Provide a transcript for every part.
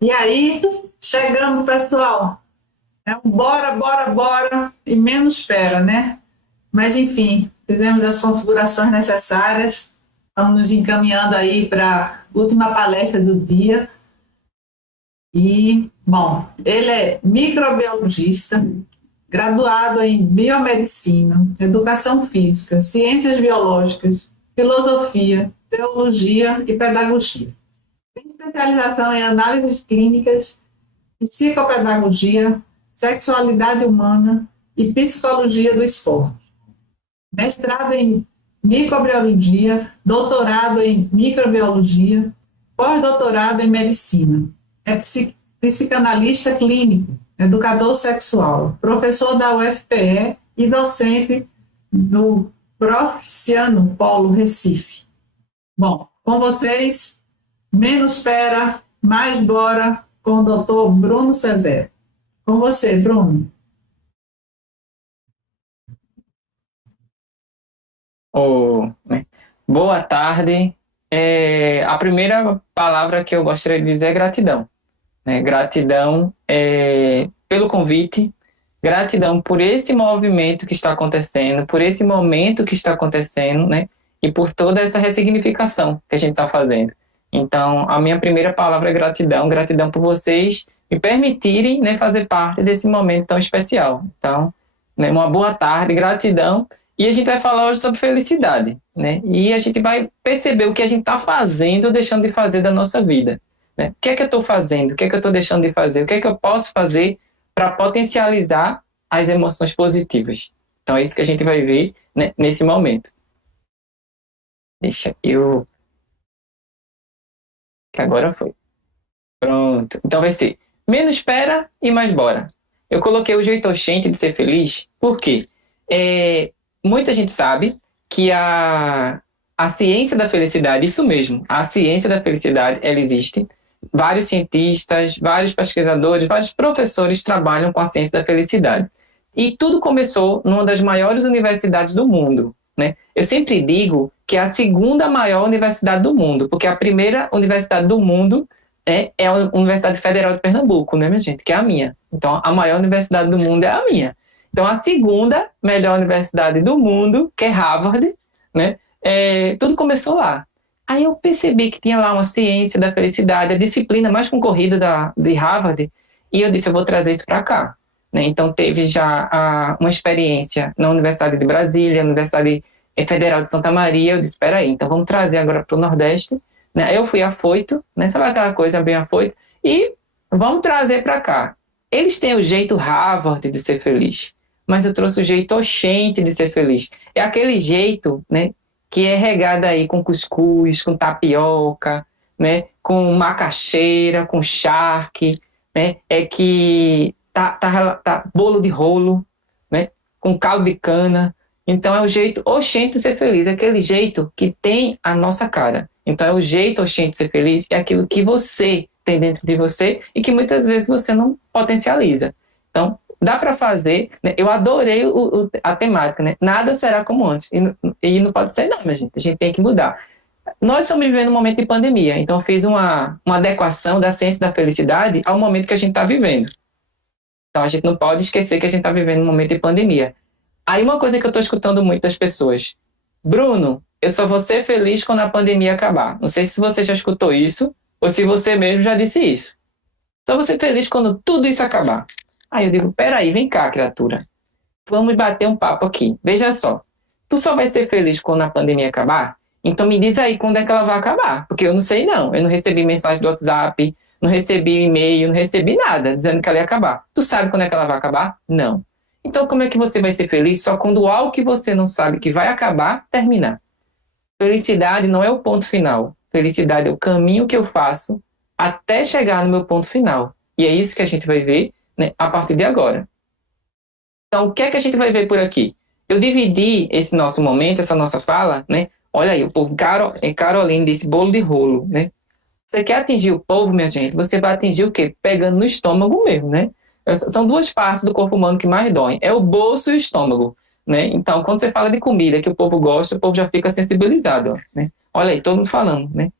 E aí, chegamos, pessoal. É um bora, bora, bora e menos espera, né? Mas, enfim, fizemos as configurações necessárias. Estamos nos encaminhando aí para a última palestra do dia. E, bom, ele é microbiologista, graduado em biomedicina, educação física, ciências biológicas, filosofia, teologia e pedagogia. Tem especialização em análises clínicas, psicopedagogia, sexualidade humana e psicologia do esporte. Mestrado em microbiologia, doutorado em microbiologia, pós-doutorado em medicina. É psicanalista clínico, educador sexual, professor da UFPE e docente do Proficiano Polo Recife. Bom, com vocês, menos espera, mais bora, com o doutor Bruno Severo. Com você, Bruno. Né? Boa tarde. A primeira palavra que eu gostaria de dizer é gratidão. Né? Gratidão pelo convite, gratidão por esse movimento que está acontecendo, por esse momento que está acontecendo, né? E por toda essa ressignificação que a gente está fazendo. Então, a minha primeira palavra é gratidão, gratidão por vocês me permitirem, né, fazer parte desse momento tão especial. Então, né, uma boa tarde, gratidão. E a gente vai falar hoje sobre felicidade, né? E a gente vai perceber o que a gente está fazendo ou deixando de fazer da nossa vida. Né? O que é que eu estou fazendo? O que é que eu estou deixando de fazer? O que é que eu posso fazer para potencializar as emoções positivas? Então é isso que a gente vai ver, né, nesse momento. Deixa eu... que agora foi. Pronto. Então vai ser menos espera e mais bora. Eu coloquei o jeito oxente de ser feliz, porque muita gente sabe que a ciência da felicidade, isso mesmo, a ciência da felicidade, ela existe. Vários cientistas, vários pesquisadores, vários professores trabalham com a ciência da felicidade. E tudo começou numa das maiores universidades do mundo. Né? Eu sempre digo que é a segunda maior universidade do mundo, porque a primeira universidade do mundo é a Universidade Federal de Pernambuco, né, minha gente? Que é a minha. Então, a maior universidade do mundo é a minha. Então, a segunda melhor universidade do mundo, que é Harvard, né? Tudo começou lá. Aí eu percebi que tinha lá uma ciência da felicidade, a disciplina mais concorrida de Harvard, e eu disse, eu vou trazer isso para cá. Né? Então, teve já uma experiência na Universidade de Brasília, na Universidade Federal de Santa Maria. Eu disse, espera aí, então vamos trazer agora para o Nordeste. Né? Eu fui afoito, né? Sabe aquela coisa bem afoito? E vamos trazer para cá. Eles têm o jeito Harvard de ser feliz, mas eu trouxe o jeito oxente de ser feliz. É aquele jeito, né, que é regado aí com cuscuz, com tapioca, né, com macaxeira, com charque, né, que tá bolo de rolo, né, com caldo de cana. Então é o jeito oxente de ser feliz, é aquele jeito que tem a nossa cara. Então é o jeito oxente de ser feliz, é aquilo que você tem dentro de você e que muitas vezes você não potencializa. Então, dá para fazer, né? Eu adorei a temática, né? Nada será como antes. E não pode ser não, minha gente. A gente tem que mudar. Nós estamos vivendo um momento de pandemia, então eu fiz uma adequação da ciência da felicidade ao momento que a gente está vivendo. Então a gente não pode esquecer que a gente está vivendo um momento de pandemia. Aí uma coisa que eu estou escutando muito das pessoas, Bruno, eu só vou ser feliz quando a pandemia acabar. Não sei se você já escutou isso, ou se você mesmo já disse isso. Só vou ser feliz quando tudo isso acabar. Aí eu digo, peraí, vem cá, criatura. Vamos bater um papo aqui. Veja só, tu só vai ser feliz quando a pandemia acabar? Então me diz aí quando é que ela vai acabar. Porque eu não sei não. Eu não recebi mensagem do WhatsApp, não recebi e-mail, não recebi nada dizendo que ela ia acabar. Tu sabe quando é que ela vai acabar? Não. Então como é que você vai ser feliz só quando algo que você não sabe que vai acabar, terminar? Felicidade não é o ponto final. Felicidade é o caminho que eu faço até chegar no meu ponto final. E é isso que a gente vai ver, né, a partir de agora. Então, o que é que a gente vai ver por aqui? Eu dividi esse nosso momento, essa nossa fala, né? Olha aí, o povo Caroline desse bolo de rolo, né? Você quer atingir o povo, minha gente, você vai atingir o quê? Pegando no estômago mesmo, né? São duas partes do corpo humano que mais doem. É o bolso e o estômago, né? Então, quando você fala de comida que o povo gosta, o povo já fica sensibilizado, né? Olha aí, todo mundo falando, né?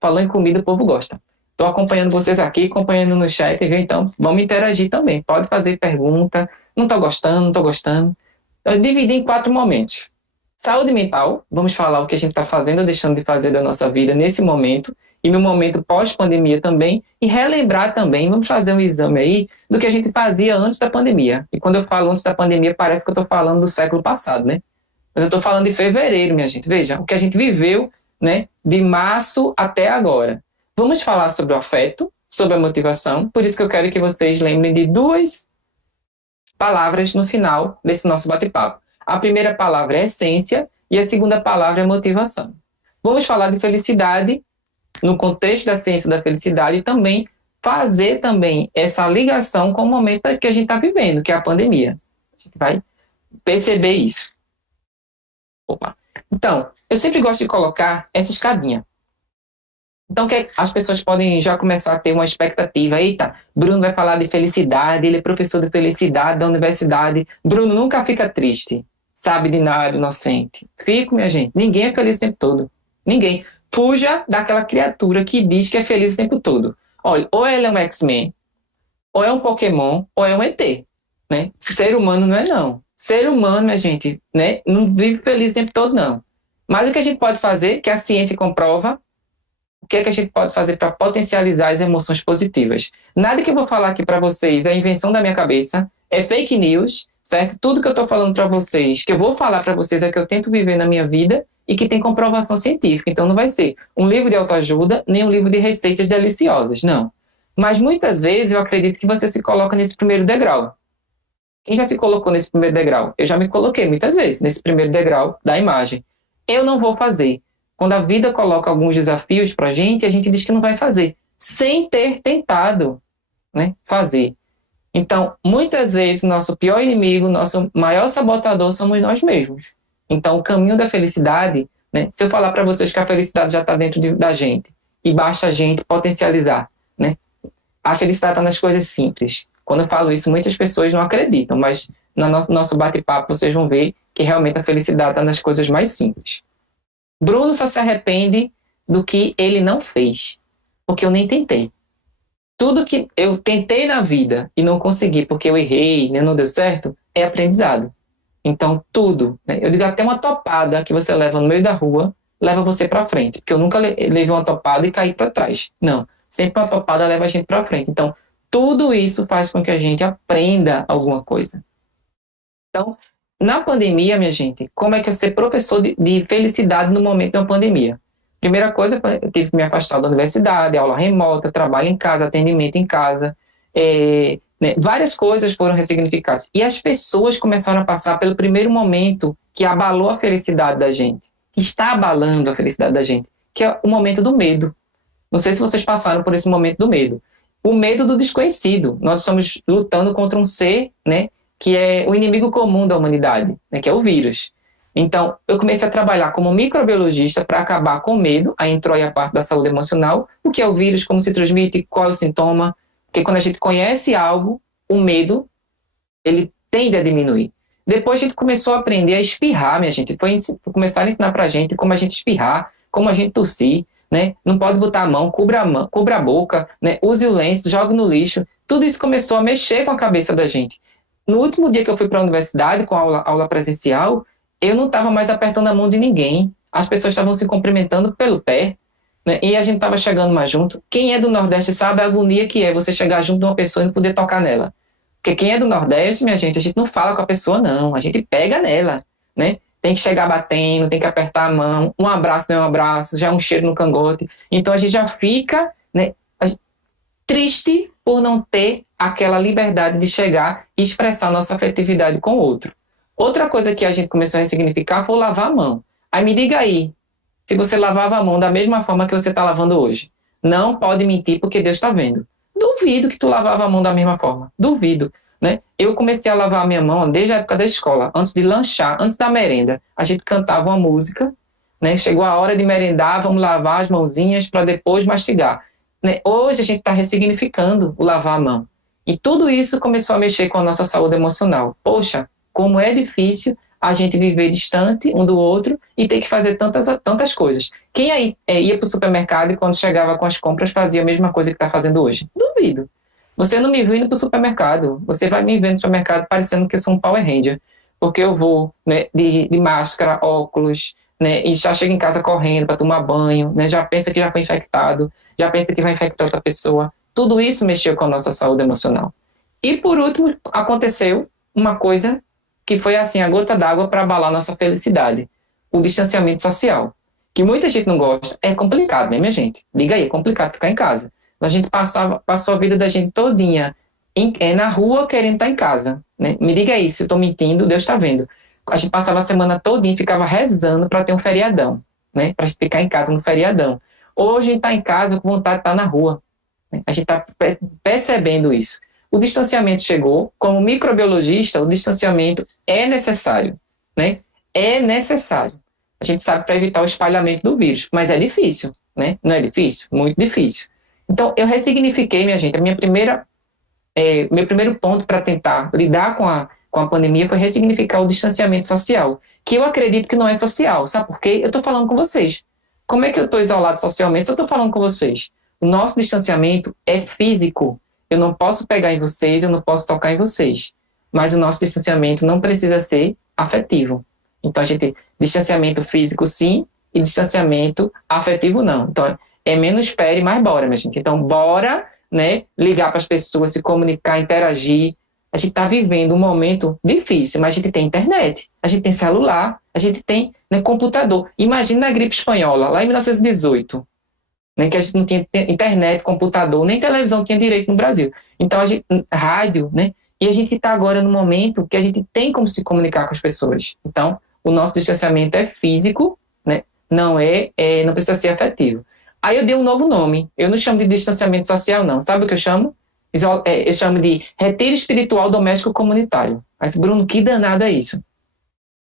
Falando em comida, o povo gosta. Estou acompanhando vocês aqui, acompanhando no chat, viu? Então, vamos interagir também. Pode fazer pergunta. Não estou gostando, não estou gostando. Eu dividi em 4 momentos. Saúde mental, vamos falar o que a gente está fazendo ou deixando de fazer da nossa vida nesse momento, e no momento pós-pandemia também, e relembrar também, vamos fazer um exame aí do que a gente fazia antes da pandemia. E quando eu falo antes da pandemia, parece que eu estou falando do século passado, né? Mas eu estou falando de fevereiro, minha gente. Veja, o que a gente viveu, né, de março até agora. Vamos falar sobre o afeto, sobre a motivação, por isso que eu quero que vocês lembrem de 2 palavras no final desse nosso bate-papo. A primeira palavra é essência e a segunda palavra é motivação. Vamos falar de felicidade no contexto da ciência da felicidade e também fazer também essa ligação com o momento que a gente está vivendo, que é a pandemia. A gente vai perceber isso. Opa. Então, eu sempre gosto de colocar essa escadinha. Então, que as pessoas podem já começar a ter uma expectativa. Eita, Bruno vai falar de felicidade, ele é professor de felicidade da universidade. Bruno nunca fica triste, sabe de nada, inocente. Fico, minha gente. Ninguém é feliz o tempo todo. Ninguém. Fuja daquela criatura que diz que é feliz o tempo todo. Olha, ou ele é um X-Men, ou é um Pokémon, ou é um ET. Né? Ser humano não é não. Ser humano, minha gente, né, não vive feliz o tempo todo, não. Mas o que a gente pode fazer, que a ciência comprova, o que é que a gente pode fazer para potencializar as emoções positivas? Nada que eu vou falar aqui para vocês é invenção da minha cabeça, é fake news, certo? Tudo que eu estou falando para vocês, que eu vou falar para vocês é que eu tento viver na minha vida e que tem comprovação científica. Então não vai ser um livro de autoajuda, nem um livro de receitas deliciosas, não. Mas muitas vezes eu acredito que você se coloca nesse primeiro degrau. Quem já se colocou nesse primeiro degrau? Eu já me coloquei muitas vezes nesse primeiro degrau da imagem. Eu não vou fazer. Quando a vida coloca alguns desafios para a gente diz que não vai fazer, sem ter tentado, né, fazer. Então, muitas vezes, nosso pior inimigo, nosso maior sabotador somos nós mesmos. Então, o caminho da felicidade, né, se eu falar para vocês que a felicidade já está dentro da gente, e basta a gente potencializar, né, a felicidade está nas coisas simples. Quando eu falo isso, muitas pessoas não acreditam, mas no nosso bate-papo vocês vão ver que realmente a felicidade está nas coisas mais simples. Bruno só se arrepende do que ele não fez, porque eu nem tentei. Tudo que eu tentei na vida e não consegui porque eu errei, né, não deu certo, é aprendizado. Então, tudo, né, eu digo até uma topada que você leva no meio da rua, leva você para frente, porque eu nunca levei uma topada e caí para trás. Não, sempre uma topada leva a gente para frente. Então, tudo isso faz com que a gente aprenda alguma coisa. Então, na pandemia, minha gente, como é que eu ser professor de felicidade no momento de uma pandemia? Primeira coisa, eu tive que me afastar da universidade, aula remota, trabalho em casa, atendimento em casa, né, várias coisas foram ressignificadas. E as pessoas começaram a passar pelo primeiro momento que abalou a felicidade da gente, que está abalando a felicidade da gente, que é o momento do medo. Não sei se vocês passaram por esse momento do medo. O medo do desconhecido. Nós estamos lutando contra um ser, né, que é o inimigo comum da humanidade, né, que é o vírus. Então, eu comecei a trabalhar como microbiologista para acabar com o medo, aí entrou aí a parte da saúde emocional, o que é o vírus, como se transmite, qual é o sintoma, porque quando a gente conhece algo, o medo, ele tende a diminuir. Depois a gente começou a aprender a espirrar, minha gente, começar a ensinar para a gente como a gente espirrar, como a gente tossir, né? Não pode botar a mão, cubra a boca, né? Use o lenço, jogue no lixo. Tudo isso começou a mexer com a cabeça da gente. No último dia que eu fui para a universidade, com a aula presencial, eu não estava mais apertando a mão de ninguém. As pessoas estavam se cumprimentando pelo pé, né? E a gente estava chegando mais junto. Quem é do Nordeste sabe a agonia que é você chegar junto de uma pessoa e não poder tocar nela. Porque quem é do Nordeste, minha gente, a gente não fala com a pessoa, não. A gente pega nela, né? Tem que chegar batendo, tem que apertar a mão. Um abraço não é um abraço, já é um cheiro no cangote. Então a gente já fica, né, triste por não ter aquela liberdade de chegar e expressar nossa afetividade com o outro. Outra coisa que a gente começou a ressignificar foi lavar a mão. Aí me diga aí, se você lavava a mão da mesma forma que você está lavando hoje. Não pode mentir porque Deus está vendo. Duvido que tu lavava a mão da mesma forma. Duvido. Né? Eu comecei a lavar a minha mão desde a época da escola, antes de lanchar, antes da merenda. A gente cantava uma música, né? Chegou a hora de merendar, vamos lavar as mãozinhas para depois mastigar. Né? Hoje a gente está ressignificando o lavar a mão. E tudo isso começou a mexer com a nossa saúde emocional. Poxa, como é difícil a gente viver distante um do outro e ter que fazer tantas coisas. Quem aí ia para o supermercado e quando chegava com as compras fazia a mesma coisa que está fazendo hoje? Duvido. Você não me viu indo para o supermercado. Você vai me ver no supermercado parecendo que eu sou um Power Ranger. Porque eu vou, né, de máscara, óculos, né, e já chego em casa correndo para tomar banho, né, já pensa que já foi infectado, já pensa que vai infectar outra pessoa. Tudo isso mexeu com a nossa saúde emocional. E, por último, aconteceu uma coisa que foi, assim, a gota d'água para abalar nossa felicidade. O distanciamento social. Que muita gente não gosta. É complicado, né, minha gente? Liga aí, é complicado ficar em casa. A gente passou a vida da gente todinha na rua querendo estar em casa. Né? Me diga aí, se eu estou mentindo, Deus está vendo. A gente passava a semana todinha e ficava rezando para ter um feriadão. Né? Para ficar em casa no feriadão. Hoje a gente está em casa com vontade de estar na rua. Né? A gente está percebendo isso. O distanciamento chegou. Como microbiologista, o distanciamento é necessário. Né? É necessário. A gente sabe para evitar o espalhamento do vírus, mas é difícil. Né? Não é difícil? Muito difícil. Então, eu ressignifiquei, minha gente. Meu primeiro ponto para tentar lidar com a pandemia foi ressignificar o distanciamento social, que eu acredito que não é social. Sabe por quê? Eu estou falando com vocês. Como é que eu estou isolado socialmente se eu estou falando com vocês? O nosso distanciamento é físico. Eu não posso pegar em vocês, eu não posso tocar em vocês. Mas o nosso distanciamento não precisa ser afetivo. Então, distanciamento físico sim, e distanciamento afetivo não. Então, é menos espere, mais bora, minha gente. Então, bora, né, ligar para as pessoas, se comunicar, interagir. A gente está vivendo um momento difícil, mas a gente tem internet, a gente tem celular, a gente tem, né, computador. Imagina a gripe espanhola, lá em 1918, né, que a gente não tinha internet, computador, nem televisão tinha direito no Brasil. Então, rádio, né, e a gente está agora no momento que a gente tem como se comunicar com as pessoas. Então, o nosso distanciamento é físico, né, não precisa ser afetivo. Aí eu dei um novo nome. Eu não chamo de distanciamento social, não. Sabe o que eu chamo? Eu chamo de retiro espiritual doméstico comunitário. Mas, Bruno, que danado é isso?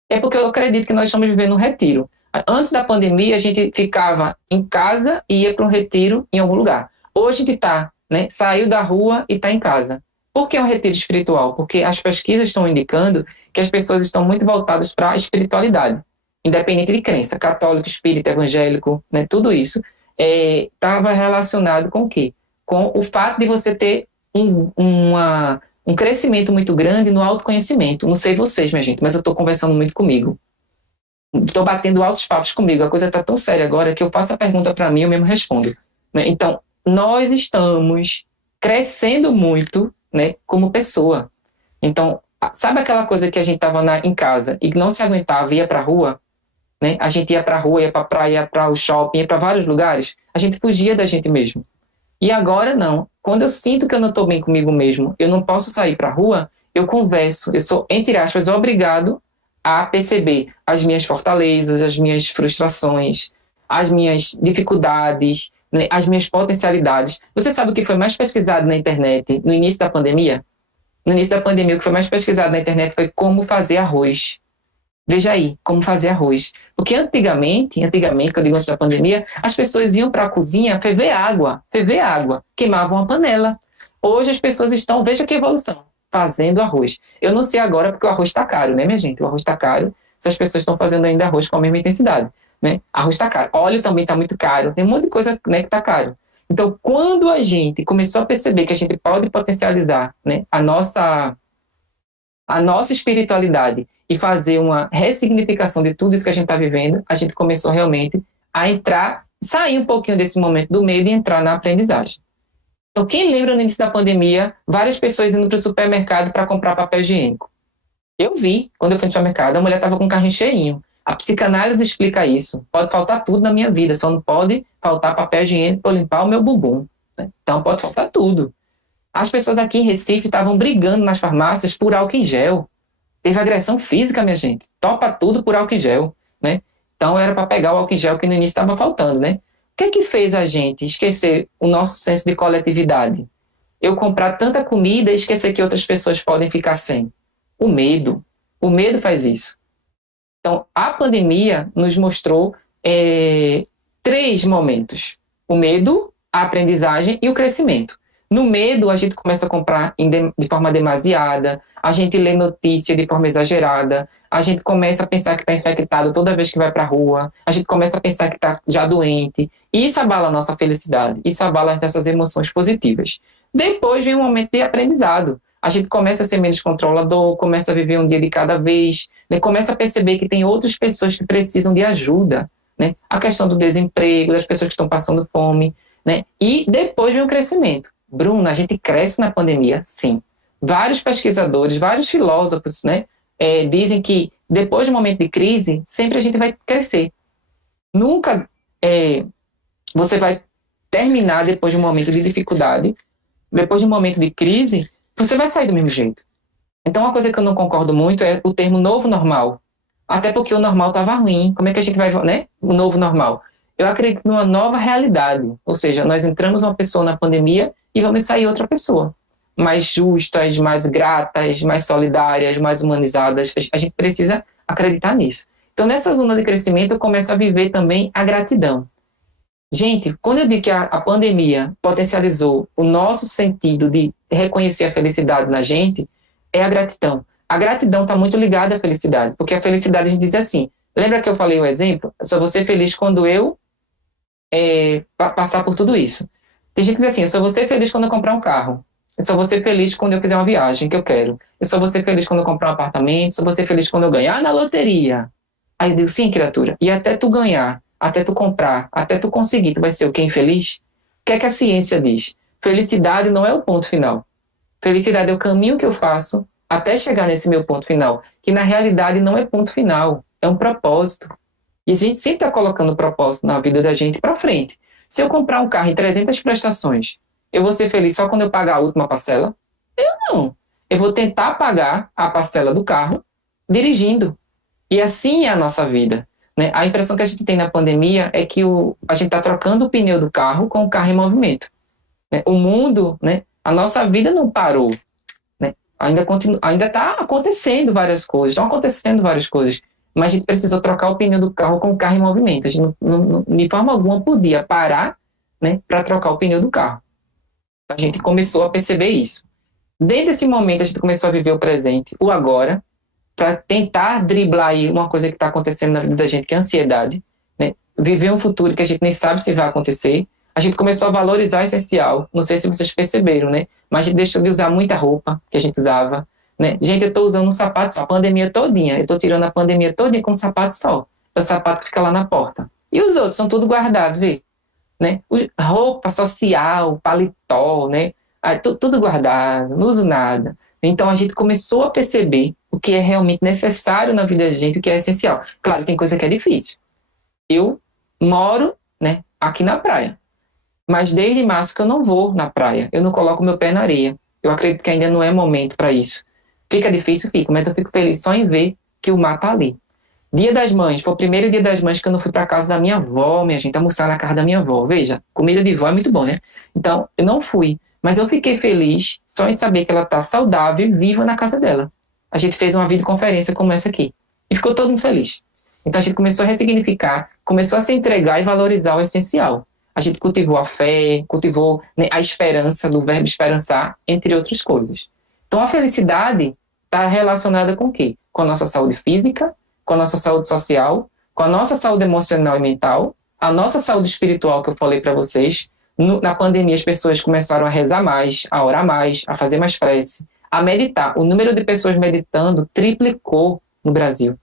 É porque eu acredito que nós estamos vivendo um retiro. Antes da pandemia, a gente ficava em casa e ia para um retiro em algum lugar. Hoje a gente está, né, saiu da rua e está em casa. Por que é um retiro espiritual? Porque as pesquisas estão indicando que as pessoas estão muito voltadas para a espiritualidade, independente de crença, católico, espírita, evangélico, né, tudo isso estava relacionado com o quê? Com o fato de você ter um crescimento muito grande no autoconhecimento. Não sei vocês, minha gente, mas eu estou conversando muito comigo. Estou batendo altos papos comigo. A coisa está tão séria agora que eu faço a pergunta para mim e eu mesmo respondo. Né? Então, nós estamos crescendo muito, né, como pessoa. Então, sabe aquela coisa que a gente estava em casa e não se aguentava, ia para a rua? Né? A gente ia para a rua, ia para a praia, ia para o shopping, ia para vários lugares, a gente fugia da gente mesmo. E agora não. Quando eu sinto que eu não estou bem comigo mesmo, eu não posso sair para a rua, eu converso, eu sou, entre aspas, obrigado a perceber as minhas fortalezas, as minhas frustrações, as minhas dificuldades, né, as minhas potencialidades. Você sabe o que foi mais pesquisado na internet no início da pandemia? No início da pandemia, o que foi mais pesquisado na internet foi como fazer arroz. Veja aí, como fazer arroz. Porque antigamente, que eu digo antes da pandemia, as pessoas iam para a cozinha ferver água, queimavam a panela. Hoje as pessoas estão, veja que evolução, fazendo arroz. Eu não sei agora porque o arroz está caro, né, minha gente? O arroz está caro, se as pessoas estão fazendo ainda arroz com a mesma intensidade, né? Arroz está caro, óleo também está muito caro, tem um monte de coisa, né, que está caro. Então, quando a gente começou a perceber que a gente pode potencializar, né, a nossa espiritualidade e fazer uma ressignificação de tudo isso que a gente está vivendo, a gente começou realmente a sair um pouquinho desse momento do medo e entrar na aprendizagem. Então, quem lembra no início da pandemia, várias pessoas indo para o supermercado para comprar papel higiênico? Eu vi, quando eu fui no supermercado, a mulher estava com o carrinho cheinho. A psicanálise explica isso. Pode faltar tudo na minha vida, só não pode faltar papel higiênico para limpar o meu bumbum. Né? Então, pode faltar tudo. As pessoas aqui em Recife estavam brigando nas farmácias por álcool em gel. Teve agressão física, minha gente. Topa tudo por álcool em gel, né? Então era para pegar o álcool em gel que no início estava faltando, né? O que é que fez a gente esquecer o nosso senso de coletividade? Eu comprar tanta comida e esquecer que outras pessoas podem ficar sem. O medo. O medo faz isso. Então, a pandemia nos mostrou 3 momentos. O medo, a aprendizagem e o crescimento. No medo, a gente começa a comprar de forma demasiada, a gente lê notícia de forma exagerada, a gente começa a pensar que está infectado toda vez que vai para a rua, a gente começa a pensar que está já doente. E isso abala a nossa felicidade, isso abala as nossas emoções positivas. Depois vem um momento de aprendizado. A gente começa a ser menos controlador, começa a viver um dia de cada vez, né? Começa a perceber que tem outras pessoas que precisam de ajuda, né? A questão do desemprego, das pessoas que estão passando fome, né? E depois vem o crescimento. Bruna, a gente cresce na pandemia, sim. Vários pesquisadores, vários filósofos, né, dizem que depois de um momento de crise, sempre a gente vai crescer. Nunca você vai terminar depois de um momento de dificuldade, depois de um momento de crise, você vai sair do mesmo jeito. Então, uma coisa que eu não concordo muito é o termo novo normal. Até porque o normal estava ruim. Como é que a gente vai, né? O novo normal. Eu acredito numa nova realidade. Ou seja, nós entramos uma pessoa na pandemia e vamos sair outra pessoa. Mais justas, mais gratas, mais solidárias, mais humanizadas. A gente precisa acreditar nisso. Então, nessa zona de crescimento, eu começo a viver também a gratidão. Gente, quando eu digo que a pandemia potencializou o nosso sentido de reconhecer a felicidade na gente, é a gratidão. A gratidão está muito ligada à felicidade, porque a felicidade a gente diz assim, lembra que eu falei o exemplo? Eu só vou ser feliz quando eu passar por tudo isso. Tem gente que diz assim, eu só vou ser feliz quando eu comprar um carro. Eu só vou ser feliz quando eu fizer uma viagem que eu quero. Eu só vou ser feliz quando eu comprar um apartamento. Eu só vou ser feliz quando eu ganhar na loteria. Aí eu digo, sim, criatura. E até tu ganhar, até tu comprar, até tu conseguir, tu vai ser o quê? Infeliz? O que é que a ciência diz? Felicidade não é o ponto final. Felicidade é o caminho que eu faço até chegar nesse meu ponto final, que na realidade não é ponto final, é um propósito. E a gente sempre está colocando propósito na vida da gente para frente. Se eu comprar um carro em 300 prestações, eu vou ser feliz só quando eu pagar a última parcela? Eu não. Eu vou tentar pagar a parcela do carro dirigindo. E assim é a nossa vida. Né? A impressão que a gente tem na pandemia é que a gente está trocando o pneu do carro com o carro em movimento. Né? O mundo, né? A nossa vida não parou. Né? Ainda está acontecendo várias coisas, estão acontecendo várias coisas, mas a gente precisou trocar o pneu do carro com o carro em movimento. A gente de forma alguma podia parar, né, para trocar o pneu do carro. A gente começou a perceber isso. Desde esse momento a gente começou a viver o presente, o agora, para tentar driblar aí uma coisa que está acontecendo na vida da gente, que é a ansiedade, né? Viver um futuro que a gente nem sabe se vai acontecer. A gente começou a valorizar o essencial. Não sei se vocês perceberam, né? Mas a gente deixou de usar muita roupa que a gente usava, né? Gente, eu estou usando um sapato só, a pandemia todinha. Eu estou tirando a pandemia todinha com um sapato só. O sapato fica lá na porta. E os outros são tudo guardados, vê? Né? Roupa social, paletó, né? Tudo guardado, não uso nada. Então a gente começou a perceber o que é realmente necessário na vida da gente, o que é essencial. Claro, tem coisa que é difícil. Eu moro, né, aqui na praia. Mas desde março que eu não vou na praia, eu não coloco meu pé na areia. Eu acredito que ainda não é momento para isso. Fica difícil, fica, mas eu fico feliz só em ver que o mar tá ali. Dia das Mães, foi o primeiro dia das Mães que eu não fui para casa da minha avó, minha gente, almoçar na casa da minha avó. Veja, comida de vó é muito bom, né? Então, eu não fui, mas eu fiquei feliz só em saber que ela tá saudável e viva na casa dela. A gente fez uma videoconferência como essa aqui e ficou todo mundo feliz. Então a gente começou a ressignificar, começou a se entregar e valorizar o essencial. A gente cultivou a fé, cultivou, né, a esperança, do verbo esperançar, entre outras coisas. Então a felicidade está relacionada com o quê? Com a nossa saúde física, com a nossa saúde social, com a nossa saúde emocional e mental, a nossa saúde espiritual que eu falei para vocês. Na pandemia as pessoas começaram a rezar mais, a orar mais, a fazer mais prece, a meditar. O número de pessoas meditando triplicou no Brasil.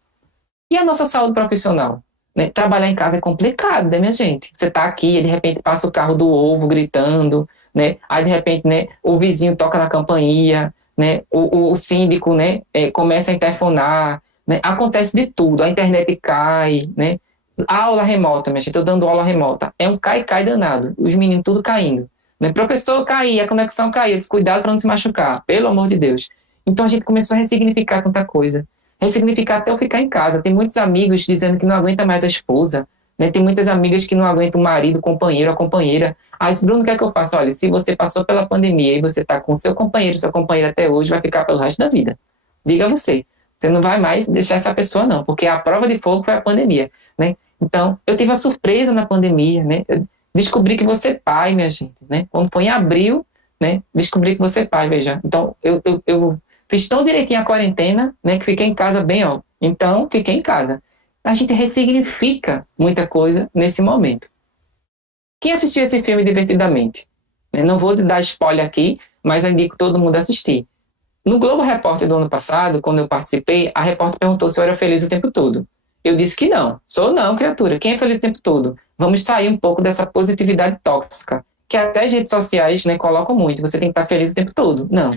E a nossa saúde profissional? Né? Trabalhar em casa é complicado, né, minha gente? Você está aqui e de repente passa o carro do ovo gritando, né? Aí de repente, né, o vizinho toca na campainha, né? O síndico, né, começa a interfonar, né? Acontece de tudo, a internet cai, né? A aula remota, minha gente, estou dando aula remota, é um cai danado, os meninos tudo caindo. Né? Professor, cair, a conexão caiu, cuidado para não se machucar, pelo amor de Deus. Então a gente começou a ressignificar tanta coisa. Ressignificar até eu ficar em casa. Tem muitos amigos dizendo que não aguenta mais a esposa, né? Tem muitas amigas que não aguentam o marido, o companheiro, a companheira. Aí, Bruno, o que é que eu faço? Olha, se você passou pela pandemia e você está com seu companheiro, sua companheira até hoje, vai ficar pelo resto da vida. Diga você. Você não vai mais deixar essa pessoa, não, porque a prova de fogo foi a pandemia, né? Então, eu tive a surpresa na pandemia, né? Eu descobri que você é pai, minha gente, né? Quando foi em abril, né? Descobri que você é pai, veja. Então, eu fiz tão direitinho a quarentena, né? Que fiquei em casa bem, ó. Então, fiquei em casa. A gente ressignifica muita coisa nesse momento. Quem assistiu esse filme divertidamente? Não vou dar spoiler aqui, mas eu indico todo mundo assistir. No Globo Repórter do ano passado, quando eu participei, a repórter perguntou se eu era feliz o tempo todo. Eu disse que não. Sou não, criatura. Quem é feliz o tempo todo? Vamos sair um pouco dessa positividade tóxica, que até as redes sociais, né, colocam muito. Você tem que estar feliz o tempo todo. Não.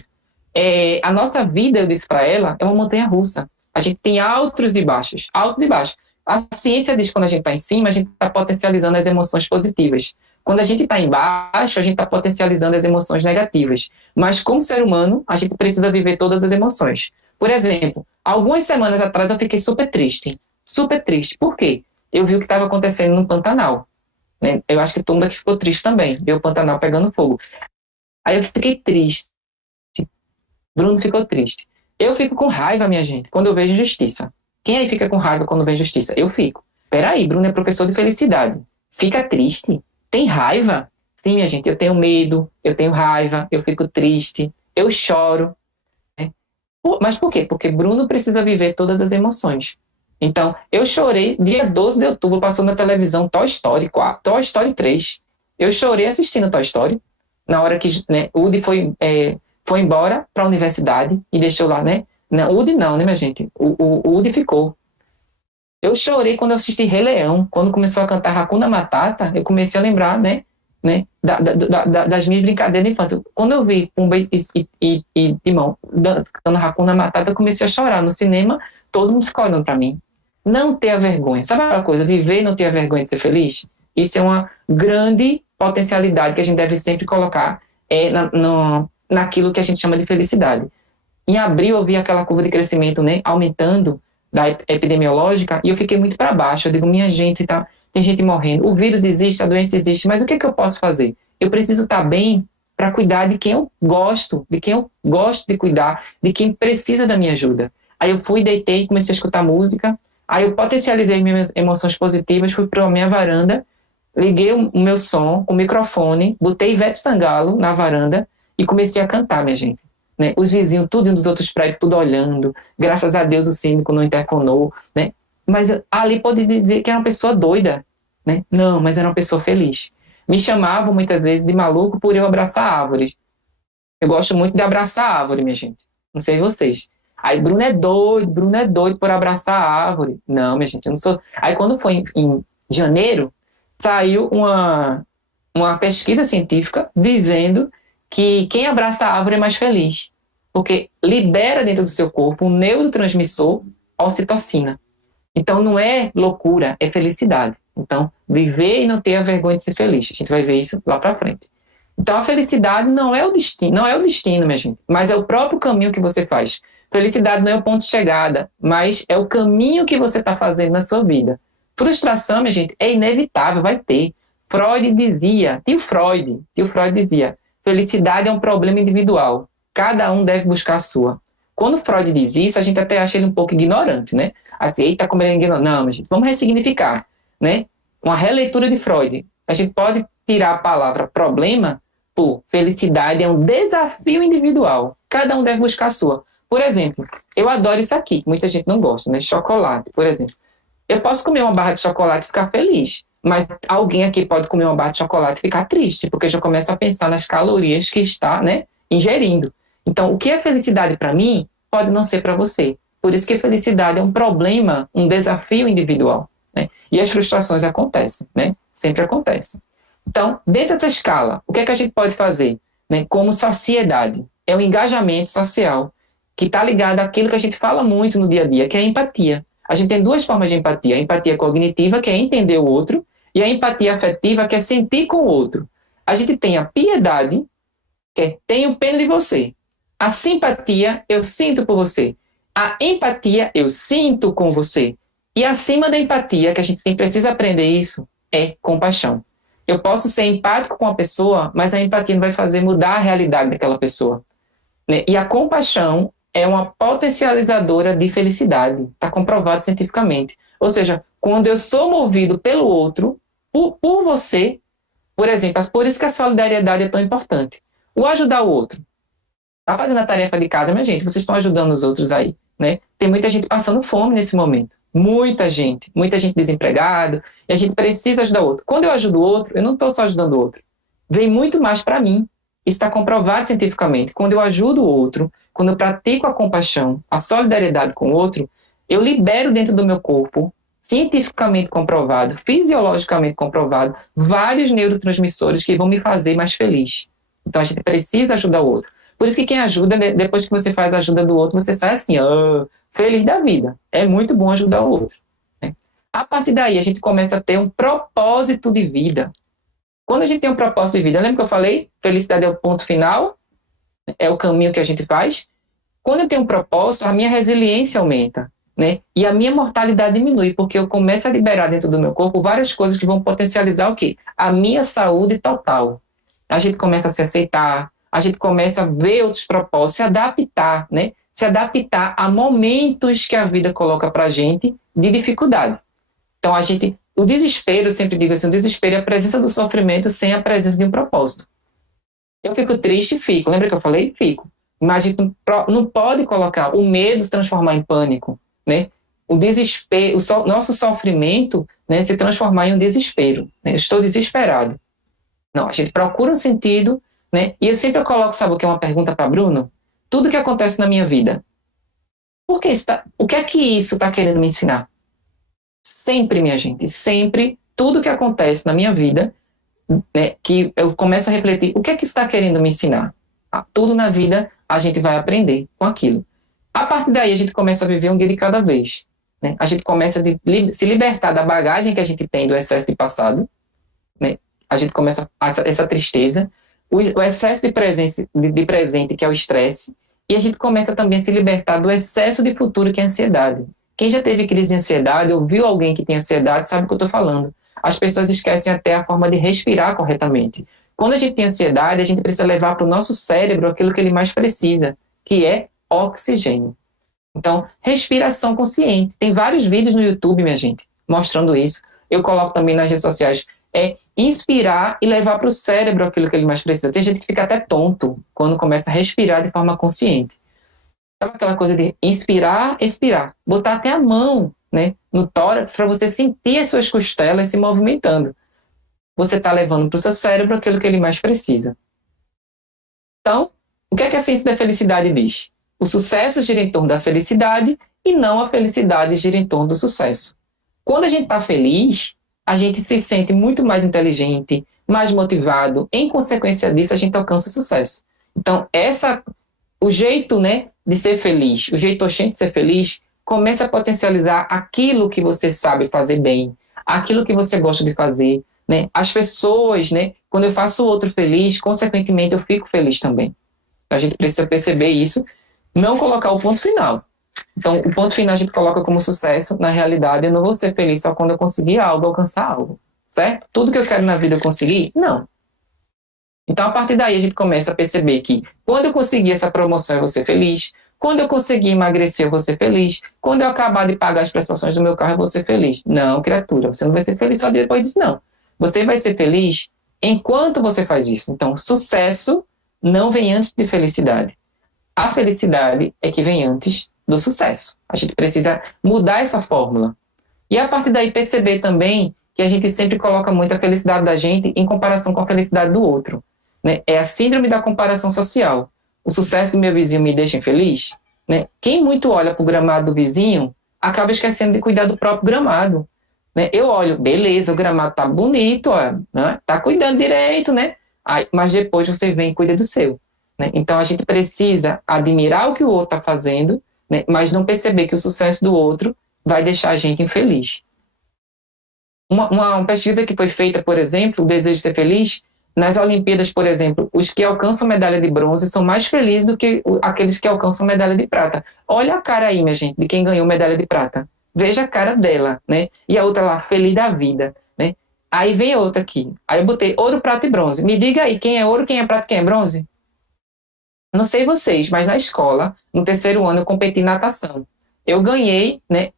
A nossa vida, eu disse para ela, é uma montanha russa. A gente tem altos e baixos, altos e baixos. A ciência diz que quando a gente está em cima, a gente está potencializando as emoções positivas. Quando a gente está embaixo, a gente está potencializando as emoções negativas. Mas como ser humano, a gente precisa viver todas as emoções. Por exemplo, algumas semanas atrás eu fiquei super triste. Super triste. Por quê? Eu vi o que estava acontecendo no Pantanal. Né? Eu acho que todo mundo aqui ficou triste também. Viu o Pantanal pegando fogo. Aí eu fiquei triste. Bruno ficou triste. Eu fico com raiva, minha gente, quando eu vejo injustiça. Quem aí fica com raiva quando vê injustiça? Eu fico. Peraí, Bruno é professor de felicidade. Fica triste? Tem raiva? Sim, minha gente, eu tenho medo, eu tenho raiva, eu fico triste, eu choro. Né? Mas por quê? Porque Bruno precisa viver todas as emoções. Então, eu chorei dia 12 de outubro, passou na televisão Toy Story 4, Toy Story 3. Eu chorei assistindo Toy Story, na hora que, né, Woody foi embora para a universidade e deixou lá, né? Não, o Woody não, né, minha gente? O Woody ficou. Eu chorei quando eu assisti Rei Leão, quando começou a cantar Hakuna Matata, eu comecei a lembrar, né das minhas brincadeiras de infância. Quando eu vi Pumba e Timão cantando Hakuna Matata, eu comecei a chorar. No cinema, todo mundo ficou olhando para mim. Não ter a vergonha. Sabe aquela coisa, viver e não ter a vergonha de ser feliz? Isso é uma grande potencialidade que a gente deve sempre colocar naquilo que a gente chama de felicidade. Em abril eu vi aquela curva de crescimento, né, aumentando da epidemiológica e eu fiquei muito para baixo. Eu digo, minha gente, tem gente morrendo, o vírus existe, a doença existe, mas o que eu posso fazer? Eu preciso estar bem para cuidar de quem eu gosto de cuidar, de quem precisa da minha ajuda. Aí eu fui, deitei, comecei a escutar música, aí eu potencializei minhas emoções positivas, fui para a minha varanda, liguei o meu som, o microfone, botei Ivete Sangalo na varanda e comecei a cantar, minha gente. Né? Os vizinhos, tudo dos outros prédios, tudo olhando. Graças a Deus o síndico não interfonou. Né? Mas ali pode dizer que era uma pessoa doida. Né? Não, mas era uma pessoa feliz. Me chamavam muitas vezes de maluco por eu abraçar árvores. Eu gosto muito de abraçar árvore, minha gente. Não sei vocês. Aí, Bruno é doido por abraçar a árvore. Não, minha gente, eu não sou. Aí, quando foi em janeiro, saiu uma pesquisa científica dizendo que quem abraça a árvore é mais feliz, porque libera dentro do seu corpo um neurotransmissor, ocitocina. Então, não é loucura, é felicidade. Então, viver e não ter a vergonha de ser feliz. A gente vai ver isso lá para frente. Então, a felicidade não é o destino, minha gente, mas é o próprio caminho que você faz. Felicidade não é o ponto de chegada, mas é o caminho que você está fazendo na sua vida. Frustração, minha gente, é inevitável, vai ter. Tio Freud dizia, felicidade é um problema individual. Cada um deve buscar a sua. Quando Freud diz isso, a gente até acha ele um pouco ignorante, né? Assim, eita, como ele é ignorante. Não, mas gente, vamos ressignificar, né? Uma releitura de Freud. A gente pode tirar a palavra problema por felicidade é um desafio individual. Cada um deve buscar a sua. Por exemplo, eu adoro isso aqui, que muita gente não gosta, né? Chocolate, por exemplo. Eu posso comer uma barra de chocolate e ficar feliz, mas alguém aqui pode comer uma barra de chocolate e ficar triste, porque já começa a pensar nas calorias que está, né, ingerindo. Então, o que é felicidade para mim pode não ser para você. Por isso que felicidade é um problema, um desafio individual. Né? E as frustrações acontecem, né? Sempre acontecem. Então, dentro dessa escala, o que é que a gente pode fazer? Né? Como sociedade, é o engajamento social, que está ligado àquilo que a gente fala muito no dia a dia, que é a empatia. A gente tem duas formas de empatia. A empatia cognitiva, que é entender o outro, e a empatia afetiva, que é sentir com o outro. A gente tem a piedade, que é tenho pena de você. A simpatia, eu sinto por você. A empatia, eu sinto com você. E acima da empatia, que a gente precisa aprender isso, é compaixão. Eu posso ser empático com a pessoa, mas a empatia não vai fazer mudar a realidade daquela pessoa. Né? E a compaixão é uma potencializadora de felicidade. Está comprovado cientificamente. Ou seja, quando eu sou movido pelo outro, por você, por exemplo, por isso que a solidariedade é tão importante. O ajudar o outro. Tá fazendo a tarefa de casa, minha gente, vocês estão ajudando os outros aí, né? Tem muita gente passando fome nesse momento. Muita gente desempregada, e a gente precisa ajudar o outro. Quando eu ajudo o outro, eu não estou só ajudando o outro. Vem muito mais para mim. Isso está comprovado cientificamente. Quando eu ajudo o outro, quando eu pratico a compaixão, a solidariedade com o outro, eu libero dentro do meu corpo, cientificamente comprovado, fisiologicamente comprovado, vários neurotransmissores que vão me fazer mais feliz. Então a gente precisa ajudar o outro. Por isso que quem ajuda, depois que você faz a ajuda do outro, você sai assim, feliz da vida. É muito bom ajudar o outro, né? A partir daí, a gente começa a ter um propósito de vida. Quando a gente tem um propósito de vida, lembra que eu falei? Felicidade é o ponto final, é o caminho que a gente faz. Quando eu tenho um propósito, a minha resiliência aumenta, né? E a minha mortalidade diminui, porque eu começo a liberar dentro do meu corpo várias coisas que vão potencializar o quê? A minha saúde total. A gente começa a se aceitar, a gente começa a ver outros propósitos, se adaptar, né? Se adaptar a momentos que a vida coloca pra gente de dificuldade. Então, o desespero, eu sempre digo assim, o desespero é a presença do sofrimento sem a presença de um propósito. Eu fico triste, fico. Lembra que eu falei? Fico. Mas a gente não pode colocar o medo se transformar em pânico, né? O desespero, nosso sofrimento, né, se transformar em um desespero, né? Eu estou desesperado. Não, a gente procura um sentido, né? E eu sempre coloco, sabe o que é uma pergunta para Bruno? Tudo que acontece na minha vida, o que é que isso está querendo me ensinar? Sempre, minha gente, sempre, tudo que acontece na minha vida, né, que eu começo a refletir, o que é que está querendo me ensinar? Tudo na vida a gente vai aprender com aquilo. A partir daí a gente começa a viver um dia de cada vez, né? A gente começa a se libertar da bagagem que a gente tem do excesso de passado, né? A gente começa essa tristeza, o excesso de presente, que é o estresse, e a gente começa também a se libertar do excesso de futuro, que é a ansiedade. Quem já teve crise de ansiedade, ou viu alguém que tem ansiedade, sabe o que eu estou falando. As pessoas esquecem até a forma de respirar corretamente. Quando a gente tem ansiedade, a gente precisa levar para o nosso cérebro aquilo que ele mais precisa, que é oxigênio. Então, respiração consciente. Tem vários vídeos no YouTube, minha gente, mostrando isso. Eu coloco também nas redes sociais. É inspirar e levar para o cérebro aquilo que ele mais precisa. Tem gente que fica até tonto quando começa a respirar de forma consciente. Sabe aquela coisa de inspirar, expirar. Botar até a mão, né, no tórax para você sentir as suas costelas se movimentando. Você está levando para o seu cérebro aquilo que ele mais precisa. Então, o que é que a ciência da felicidade diz? O sucesso gira em torno da felicidade e não a felicidade gira em torno do sucesso. Quando a gente está feliz, a gente se sente muito mais inteligente, mais motivado. Em consequência disso, a gente alcança o sucesso. Então, o jeito, né, de ser feliz, o jeito oxente de ser feliz, começa a potencializar aquilo que você sabe fazer bem, aquilo que você gosta de fazer, né? As pessoas, né, quando eu faço o outro feliz, consequentemente eu fico feliz também. A gente precisa perceber isso, não colocar o ponto final. Então, o ponto final a gente coloca como sucesso. Na realidade, eu não vou ser feliz só quando eu conseguir algo, alcançar algo, certo? Tudo que eu quero na vida eu conseguir? Não. Então, a partir daí, a gente começa a perceber que quando eu conseguir essa promoção, eu vou ser feliz. Quando eu conseguir emagrecer, eu vou ser feliz. Quando eu acabar de pagar as prestações do meu carro, eu vou ser feliz. Não, criatura, você não vai ser feliz só depois disso, não. Você vai ser feliz enquanto você faz isso. Então, sucesso não vem antes de felicidade. A felicidade é que vem antes do sucesso. A gente precisa mudar essa fórmula. E a partir daí perceber também que a gente sempre coloca muito a felicidade da gente em comparação com a felicidade do outro, né? É a síndrome da comparação social. O sucesso do meu vizinho me deixa infeliz, né? Quem muito olha para o gramado do vizinho acaba esquecendo de cuidar do próprio gramado, né? Eu olho, beleza, o gramado tá bonito, ó, né? Tá cuidando direito, né? Mas depois você vem e cuida do seu, né? Então a gente precisa admirar o que o outro está fazendo, né? Mas não perceber que o sucesso do outro vai deixar a gente infeliz. Uma pesquisa que foi feita, por exemplo, o desejo de ser feliz, nas Olimpíadas, por exemplo, os que alcançam medalha de bronze são mais felizes do que aqueles que alcançam medalha de prata. Olha a cara aí, minha gente, de quem ganhou medalha de prata. Veja a cara dela, né? E a outra lá, feliz da vida, né? Aí vem a outra aqui. Aí eu botei ouro, prata e bronze. Me diga aí, quem é ouro, quem é prata, quem é bronze? Não sei vocês, mas na escola, no terceiro ano, eu competi em natação. Eu ganhei, né,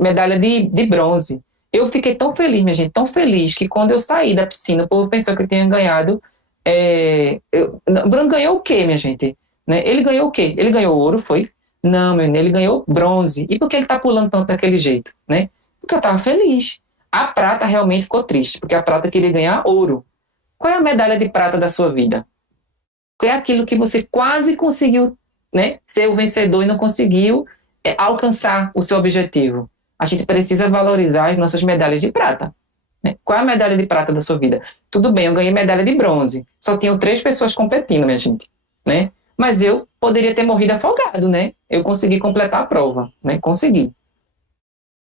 medalha de bronze. Eu fiquei tão feliz, minha gente, tão feliz, que quando eu saí da piscina, o povo pensou que eu tinha ganhado Bruno ganhou o quê, minha gente? Né? Ele ganhou o quê? Ele ganhou ouro, foi? Não, meu, ele ganhou bronze. E por que ele tá pulando tanto daquele jeito, né? Porque eu tava feliz. A prata realmente ficou triste, porque a prata queria ganhar ouro. Qual é a medalha de prata da sua vida? Qual é aquilo que você quase conseguiu, né, ser o vencedor e não conseguiu alcançar o seu objetivo? A gente precisa valorizar as nossas medalhas de prata. Né? Qual é a medalha de prata da sua vida? Tudo bem, eu ganhei medalha de bronze. Só tinham 3 pessoas competindo, minha gente. Né? Mas eu poderia ter morrido afogado, né? Eu consegui completar a prova, né? Consegui.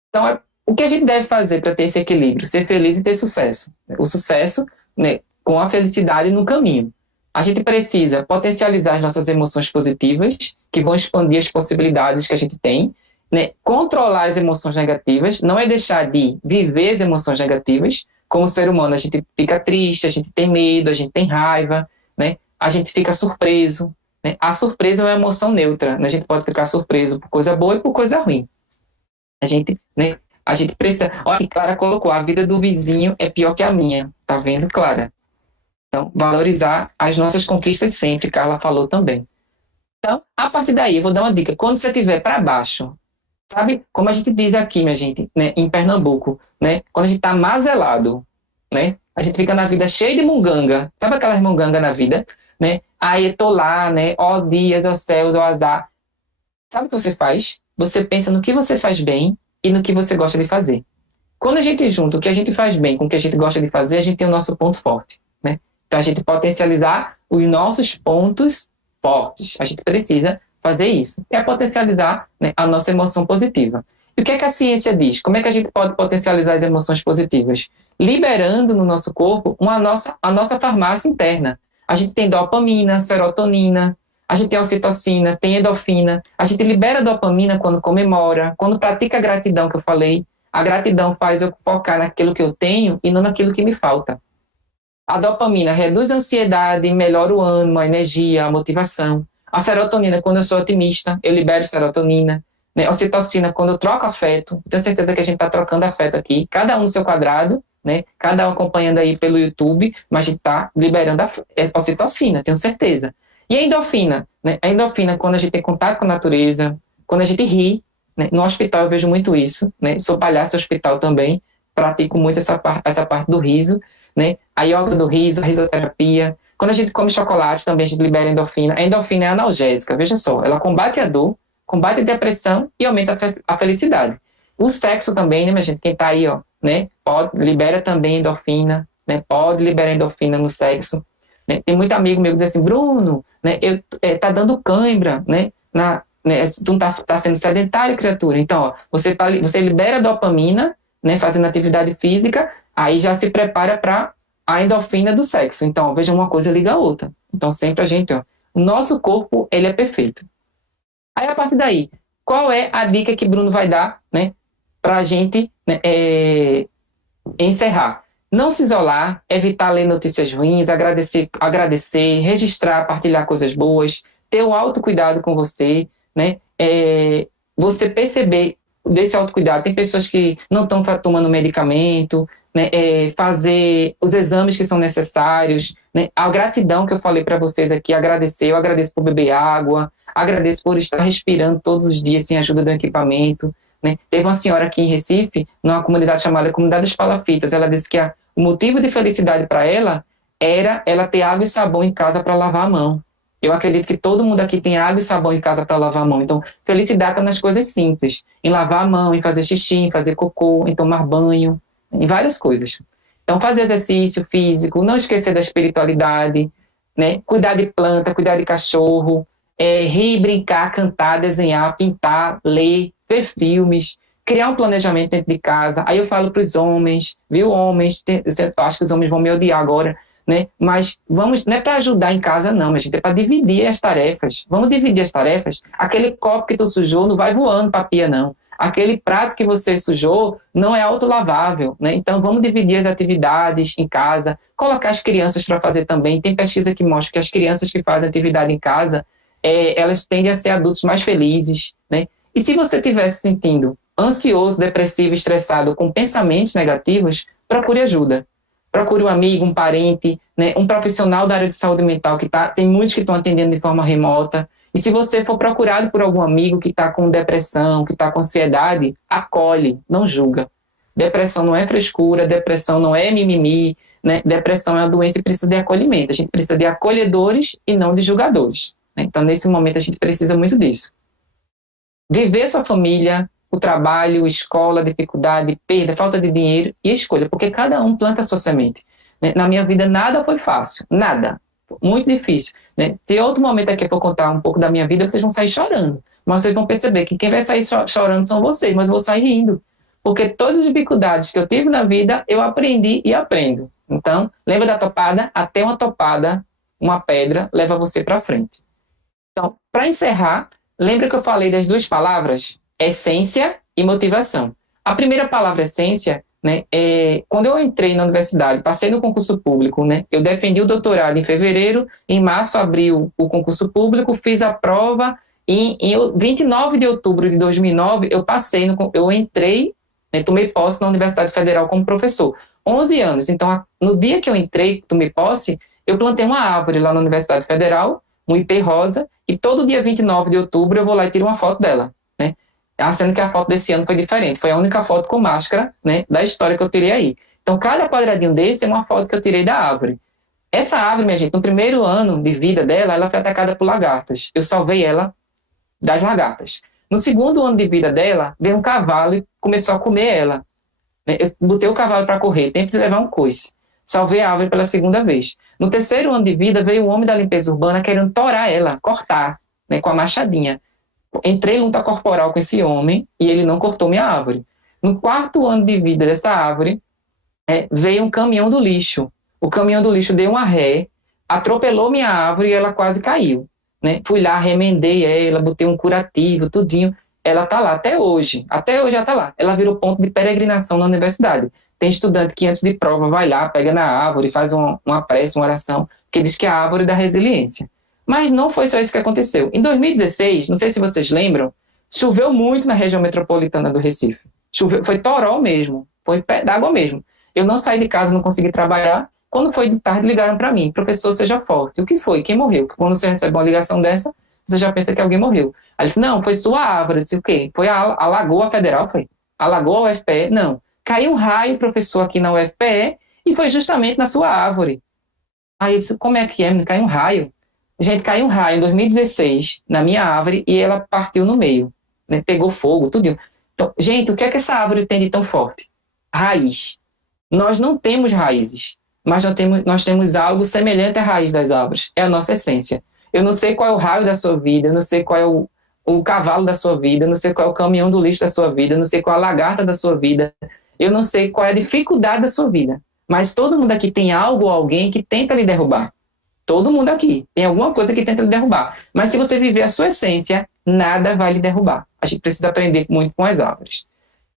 Então, o que a gente deve fazer para ter esse equilíbrio? Ser feliz e ter sucesso. O sucesso, né, com a felicidade no caminho. A gente precisa potencializar as nossas emoções positivas, que vão expandir as possibilidades que a gente tem, né? Controlar as emoções negativas, não é deixar de viver as emoções negativas. Como ser humano, a gente fica triste, a gente tem medo, a gente tem raiva, né? A gente fica surpreso. Né? A surpresa é uma emoção neutra, né? A gente pode ficar surpreso por coisa boa e por coisa ruim. Né? A gente precisa. Olha que Clara colocou: a vida do vizinho é pior que a minha. Tá vendo, Clara? Então, valorizar as nossas conquistas sempre, Carla falou também. Então, a partir daí, eu vou dar uma dica. Quando você estiver para baixo, sabe? Como a gente diz aqui, minha gente, né, em Pernambuco, né? Quando a gente tá mazelado, né? A gente fica na vida cheio de munganga. Sabe aquelas munganga na vida, né? Aí eu tô lá, né? Ó dias, ó céus, ó azar. Sabe o que você faz? Você pensa no que você faz bem e no que você gosta de fazer. Quando a gente junta o que a gente faz bem com o que a gente gosta de fazer, a gente tem o nosso ponto forte, né? Então, a gente potencializar os nossos pontos fortes. A gente precisa fazer isso. É potencializar, né, a nossa emoção positiva. E o que é que a ciência diz? Como é que a gente pode potencializar as emoções positivas? Liberando no nosso corpo a nossa farmácia interna. A gente tem dopamina, serotonina, a gente tem ocitocina, tem endorfina. A gente libera dopamina quando comemora, quando pratica a gratidão que eu falei. A gratidão faz eu focar naquilo que eu tenho e não naquilo que me falta. A dopamina reduz a ansiedade, melhora o ânimo, a energia, a motivação. A serotonina, quando eu sou otimista, eu libero serotonina. Né? A ocitocina, quando eu troco afeto. Tenho certeza que a gente está trocando afeto aqui, cada um no seu quadrado, né? Cada um acompanhando aí pelo YouTube, mas a gente está liberando a ocitocina, tenho certeza. E a endorfina? Né? A endorfina, quando a gente tem contato com a natureza, quando a gente ri, né? No hospital eu vejo muito isso, né? Sou palhaço do hospital também, pratico muito essa parte do riso, né? A yoga do riso, a risoterapia. Quando a gente come chocolate, também a gente libera endorfina. A endorfina é analgésica, veja só, ela combate a dor, combate a depressão e aumenta a felicidade. O sexo também, né, minha gente? Quem tá aí, ó, né? Libera também endorfina, né? Pode liberar endorfina no sexo. Né? Tem muito amigo meu que diz assim: Bruno, né? Tá dando cãibra, né? Tu não tá sendo sedentário, criatura. Então, ó, você libera dopamina, né? Fazendo atividade física, aí já se prepara para a endorfina do sexo. Então, veja, uma coisa liga a outra. Então, sempre a gente, ó, o nosso corpo, ele é perfeito. Aí, a partir daí, qual é a dica que Bruno vai dar, né, para a gente, né, encerrar? Não se isolar, evitar ler notícias ruins, agradecer, registrar, partilhar coisas boas, ter o autocuidado com você, né? Você perceber desse autocuidado. Tem pessoas que não estão tomando medicamento, né? Fazer os exames que são necessários, né? A gratidão que eu falei para vocês aqui, agradecer. Eu agradeço por beber água, agradeço por estar respirando todos os dias sem ajuda do equipamento. Né? Teve uma senhora aqui em Recife, numa comunidade chamada Comunidade dos Palafitas, ela disse que o motivo de felicidade para ela era ela ter água e sabão em casa para lavar a mão. Eu acredito que todo mundo aqui tem água e sabão em casa para lavar a mão. Então, felicidade está nas coisas simples. Em lavar a mão, em fazer xixi, em fazer cocô, em tomar banho, em várias coisas. Então, fazer exercício físico, não esquecer da espiritualidade, né? Cuidar de planta, cuidar de cachorro, rir, brincar, cantar, desenhar, pintar, ler, ver filmes, criar um planejamento dentro de casa. Aí eu falo para os homens, viu, homens, eu acho que os homens vão me odiar agora, né? Mas vamos, não é para ajudar em casa não, mas gente, é para dividir as tarefas. Vamos dividir as tarefas. Aquele copo que tu sujou não vai voando para a pia não. Aquele prato que você sujou não é autolavável, né? Então vamos dividir as atividades em casa, colocar as crianças para fazer também. Tem pesquisa que mostra que as crianças que fazem atividade em casa, elas tendem a ser adultos mais felizes, né? E se você estiver se sentindo ansioso, depressivo, estressado, com pensamentos negativos, procure ajuda. procure um amigo, um parente, né, um profissional da área de saúde mental tem muitos que estão atendendo de forma remota. E se você for procurado por algum amigo que está com depressão, que está com ansiedade, acolhe, não julga. Depressão não é frescura, depressão não é mimimi, né? Depressão é uma doença e precisa de acolhimento. A gente precisa de acolhedores e não de julgadores, né? Então, nesse momento, a gente precisa muito disso. Viver sua família, o trabalho, escola, dificuldade, perda, falta de dinheiro e escolha, porque cada um planta a sua semente. Né? Na minha vida, nada foi fácil, nada. Muito difícil. Né? Se outro momento aqui eu for contar um pouco da minha vida, vocês vão sair chorando. Mas vocês vão perceber que quem vai sair chorando são vocês, mas eu vou sair rindo. Porque todas as dificuldades que eu tive na vida, eu aprendi e aprendo. Então, lembra da topada? Até uma topada, uma pedra, leva você para frente. Então, para encerrar, lembra que eu falei das duas palavras? Essência e motivação. A primeira palavra, essência, né, quando eu entrei na universidade, passei no concurso público, né, eu defendi o doutorado em fevereiro, em março abriu o concurso público, fiz a prova, e em 29 de outubro de 2009, eu entrei, né, tomei posse na Universidade Federal como professor. 11 anos. Então, no dia que eu entrei, tomei posse, eu plantei uma árvore lá na Universidade Federal, um ipê rosa, e todo dia 29 de outubro eu vou lá e tiro uma foto dela, né? Sendo que a foto desse ano foi diferente, foi a única foto com máscara, né, da história que eu tirei aí. Então, cada quadradinho desse é uma foto que eu tirei da árvore. Essa árvore, minha gente, no primeiro ano de vida dela, ela foi atacada por lagartas. Eu salvei ela das lagartas. No segundo ano de vida dela, veio um cavalo e começou a comer ela. Eu botei o cavalo para correr, tempo de levar um coice. Salvei a árvore pela segunda vez. No terceiro ano de vida, veio o homem da limpeza urbana querendo torar ela, cortar, né, com a machadinha. Entrei em luta corporal com esse homem e ele não cortou minha árvore. No quarto ano de vida dessa árvore, veio um caminhão do lixo. O caminhão do lixo deu uma ré, atropelou minha árvore e ela quase caiu. Né? Fui lá, remendei ela, botei um curativo, tudinho. Ela está lá até hoje ela está lá. Ela virou ponto de peregrinação na universidade. Tem estudante que antes de prova vai lá, pega na árvore, faz uma prece, uma oração, que diz que é a árvore da resiliência. Mas não foi só isso que aconteceu. Em 2016, não sei se vocês lembram, choveu muito na região metropolitana do Recife. Choveu, foi toró mesmo, foi pé d'água mesmo. Eu não saí de casa, não consegui trabalhar. Quando foi de tarde, ligaram para mim, professor, seja forte. O que foi? Quem morreu? Porque quando você recebe uma ligação dessa, você já pensa que alguém morreu. Aí disse, não, foi sua árvore. Eu disse, o quê? Foi a Lagoa Federal, foi? A Lagoa UFPE? Não. Caiu um raio, professor, aqui na UFPE, e foi justamente na sua árvore. Aí isso, como é que é? Caiu um raio? Gente, caiu um raio em 2016 na minha árvore e ela partiu no meio. Né? Pegou fogo, tudo. Então, gente, o que é que essa árvore tem de tão forte? Raiz. Nós não temos raízes, mas nós temos algo semelhante à raiz das árvores. É a nossa essência. Eu não sei qual é o raio da sua vida, eu não sei qual é o cavalo da sua vida, eu não sei qual é o caminhão do lixo da sua vida, eu não sei qual é a lagarta da sua vida, eu não sei qual é a dificuldade da sua vida. Mas todo mundo aqui tem algo ou alguém que tenta lhe derrubar. Todo mundo aqui tem alguma coisa que tenta lhe derrubar. Mas se você viver a sua essência, nada vai lhe derrubar. A gente precisa aprender muito com as árvores.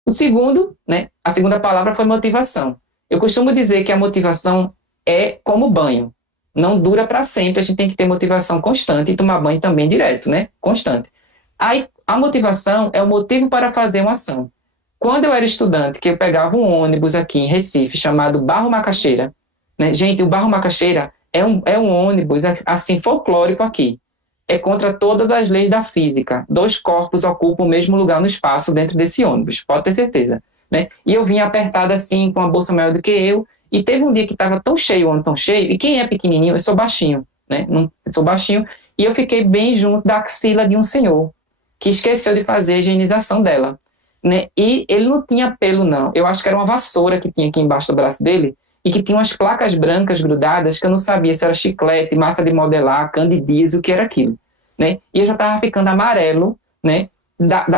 O segundo, né, a segunda palavra foi motivação. Eu costumo dizer que a motivação é como banho. Não dura para sempre, a gente tem que ter motivação constante e tomar banho também direto, né? Constante. Aí, a motivação é o motivo para fazer uma ação. Quando eu era estudante, que eu pegava um ônibus aqui em Recife, chamado Barro Macaxeira, né? Gente, o Barro Macaxeira é um ônibus, assim, folclórico aqui. É contra todas as leis da física. 2 corpos ocupam o mesmo lugar no espaço dentro desse ônibus, pode ter certeza. Né? E eu vinha apertada assim, com uma bolsa maior do que eu, e teve um dia que estava tão cheio, tão cheio, e quem é pequenininho, eu sou baixinho, né? Eu sou baixinho, e eu fiquei bem junto da axila de um senhor, que esqueceu de fazer a higienização dela. Né? E ele não tinha pelo, não. Eu acho que era uma vassoura que tinha aqui embaixo do braço dele, e que tinha umas placas brancas grudadas, que eu não sabia se era chiclete, massa de modelar, candidíase, o que era aquilo. Né? E eu já estava ficando amarelo, né?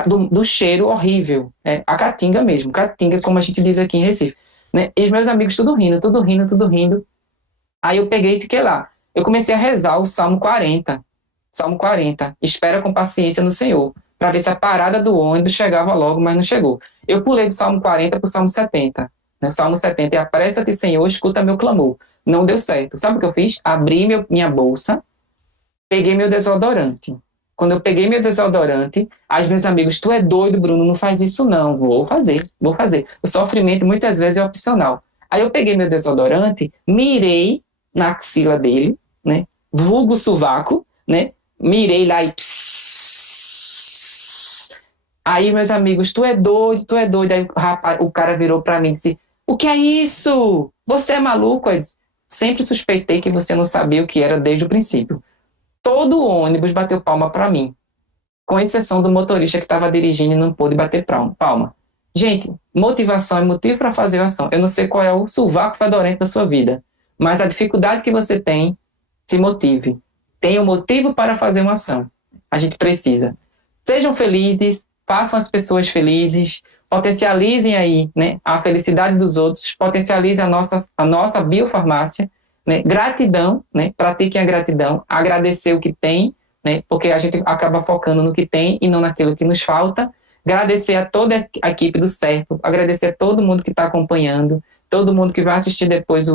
Do cheiro horrível, a caatinga mesmo, caatinga, como a gente diz aqui em Recife. Né? E os meus amigos tudo rindo, tudo rindo, tudo rindo. Aí eu peguei e fiquei lá. Eu comecei a rezar o Salmo 40. Salmo 40. Espera com paciência no Senhor, para ver se a parada do ônibus chegava logo, mas não chegou. Eu pulei do Salmo 40 para o Salmo 70. Né? O Salmo 70 é: apressa-te, Senhor, escuta meu clamor. Não deu certo. Sabe o que eu fiz? Abri minha bolsa, peguei meu desodorante. Quando eu peguei meu desodorante, os meus amigos, tu é doido, Bruno, não faz isso não. Vou fazer. O sofrimento muitas vezes é opcional. Aí eu peguei meu desodorante, mirei na axila dele, né? Vulgo sovaco, né? Mirei lá e... Aí, meus amigos, tu é doido, tu é doido. Aí o cara virou pra mim e disse, o que é isso? Você é maluco? Eu disse, sempre suspeitei que você não sabia o que era desde o princípio. Todo o ônibus bateu palma pra mim, com exceção do motorista que estava dirigindo e não pôde bater palma. Gente, motivação é motivo para fazer a ação. Eu não sei qual é o sovaco fedorento da sua vida, mas a dificuldade que você tem, se motive. Tenha um motivo para fazer uma ação. A gente precisa. Sejam felizes, façam as pessoas felizes, potencializem aí, né, a felicidade dos outros, potencializem a nossa biofarmácia, né, gratidão, né, pratiquem a gratidão, agradecer o que tem, né, porque a gente acaba focando no que tem e não naquilo que nos falta. Agradecer a toda a equipe do Serpo, agradecer a todo mundo que está acompanhando, todo mundo que vai assistir depois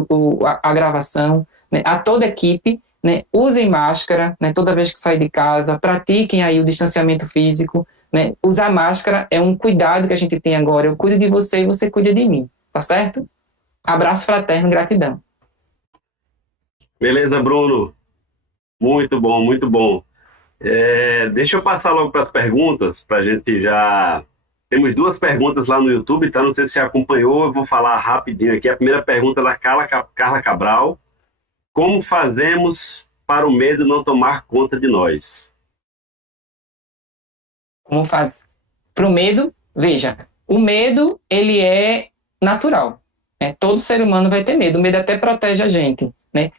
a gravação, né, a toda a equipe, né, usem máscara, né, toda vez que sair de casa, pratiquem aí o distanciamento físico, né, usar máscara é um cuidado que a gente tem agora, eu cuido de você e você cuida de mim, tá certo? Abraço fraterno, gratidão. Beleza, Bruno? Muito bom, muito bom. Deixa eu passar logo para as perguntas, para a gente já... Temos duas perguntas lá no YouTube, tá? Não sei se você acompanhou, eu vou falar rapidinho aqui. A primeira pergunta é da Carla Cabral. Como fazemos para o medo não tomar conta de nós? Como faz? Para o medo, veja, o medo, ele é natural, né? Todo ser humano vai ter medo, o medo até protege a gente, né?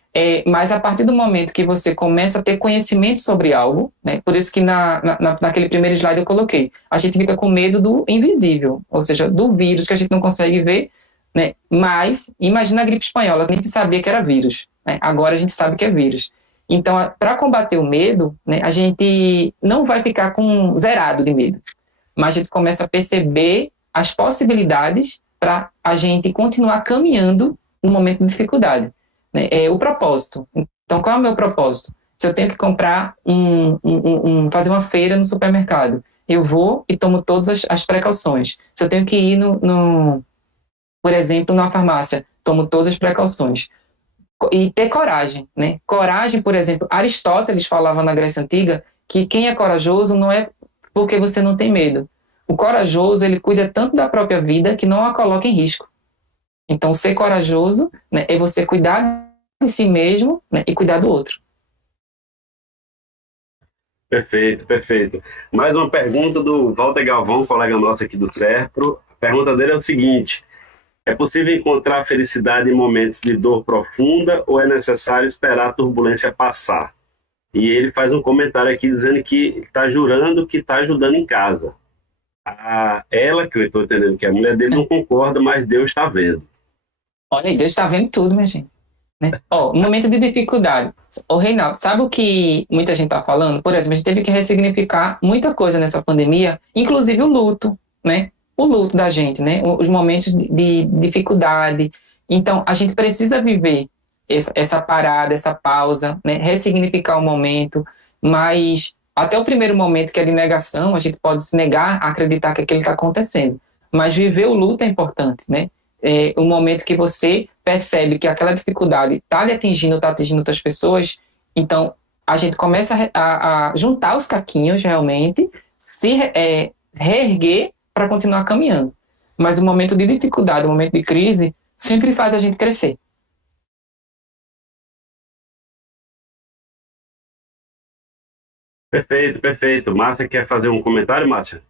Mas a partir do momento que você começa a ter conhecimento sobre algo, né? Por isso que naquele primeiro slide eu coloquei, a gente fica com medo do invisível, ou seja, do vírus que a gente não consegue ver, né? Mas imagina a gripe espanhola, nem se sabia que era vírus, né? Agora a gente sabe que é vírus. Então, para combater o medo, né, a gente não vai ficar com zerado de medo, mas a gente começa a perceber as possibilidades para a gente continuar caminhando no momento de dificuldade, né? O propósito. Então, qual é o meu propósito? Se eu tenho que comprar fazer uma feira no supermercado, eu vou e tomo todas as precauções. Se eu tenho que ir por exemplo, numa farmácia, tomo todas as precauções. E ter coragem, né? Coragem, por exemplo, Aristóteles falava na Grécia Antiga que quem é corajoso não é porque você não tem medo. O corajoso, ele cuida tanto da própria vida que não a coloca em risco. Então, ser corajoso, né, é você cuidar de si mesmo, né, e cuidar do outro. Perfeito, perfeito. Mais uma pergunta do Walter Galvão, colega nosso aqui do Serpro. A pergunta dele é o seguinte: é possível encontrar felicidade em momentos de dor profunda ou é necessário esperar a turbulência passar? E ele faz um comentário aqui dizendo que está jurando que está ajudando em casa. Ela, que eu estou entendendo que a mulher dele, não concorda, mas Deus está vendo. Olha aí, Deus está vendo tudo, minha gente. Né? Um momento de dificuldade. Reinaldo, sabe o que muita gente está falando? Por exemplo, a gente teve que ressignificar muita coisa nessa pandemia, inclusive o luto, né? O luto da gente, né? Os momentos de dificuldade. Então, a gente precisa viver essa parada, essa pausa, né? Ressignificar o momento, mas até o primeiro momento, que é de negação, a gente pode se negar a acreditar que aquilo está acontecendo. Mas viver o luto é importante, né? O momento que você percebe que aquela dificuldade está lhe atingindo, está atingindo outras pessoas, então a gente começa a juntar os caquinhos realmente, se reerguer para continuar caminhando. Mas o momento de dificuldade, o momento de crise, sempre faz a gente crescer. Perfeito, perfeito. Márcia, quer fazer um comentário, Márcia?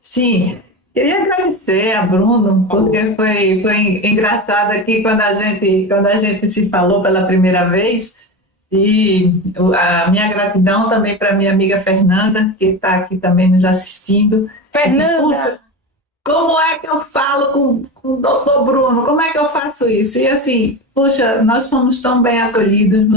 Sim, queria agradecer a Bruno, porque foi engraçado aqui quando a gente se falou pela primeira vez, e a minha gratidão também para minha amiga Fernanda, que está aqui também nos assistindo. Fernanda! Como é que eu falo com o doutor Bruno? Como é que eu faço isso? E assim, poxa, nós fomos tão bem acolhidos,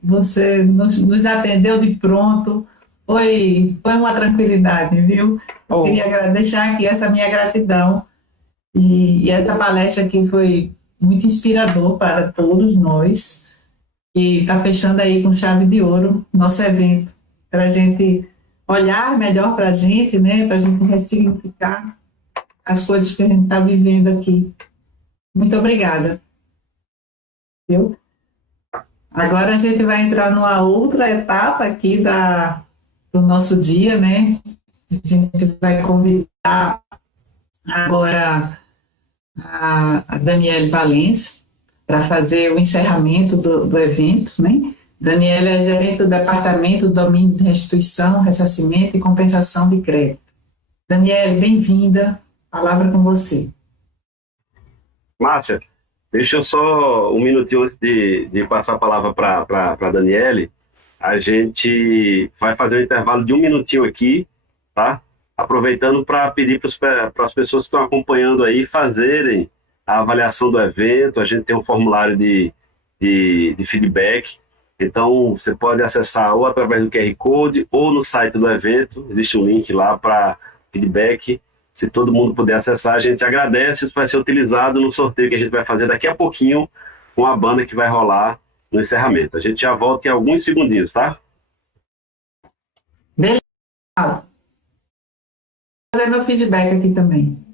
você nos atendeu de pronto, foi uma tranquilidade, viu? Eu queria deixar aqui essa minha gratidão e essa palestra aqui foi muito inspirador para todos nós e está fechando aí com chave de ouro nosso evento, para a gente olhar melhor para a gente, né? Para a gente ressignificar as coisas que a gente está vivendo aqui. Muito obrigada. Viu? Agora a gente vai entrar numa outra etapa aqui do nosso dia, né? A gente vai convidar agora a Daniele Valença para fazer o encerramento do evento, né? Daniele é gerente do Departamento do Domínio de Restituição, Ressarcimento e Compensação de Crédito. Daniele, bem-vinda. Palavra com você. Márcia, deixa eu só um minutinho antes de passar a palavra para a Daniele. A gente vai fazer um intervalo de um minutinho aqui, tá? Aproveitando para pedir para as pessoas que estão acompanhando aí fazerem a avaliação do evento. A gente tem um formulário de feedback. Então, você pode acessar ou através do QR Code ou no site do evento. Existe um link lá para feedback. Se todo mundo puder acessar, a gente agradece. Isso vai ser utilizado no sorteio que a gente vai fazer daqui a pouquinho com a banda que vai rolar no encerramento. A gente já volta em alguns segundinhos, tá? Beleza. Vou fazer meu feedback aqui também.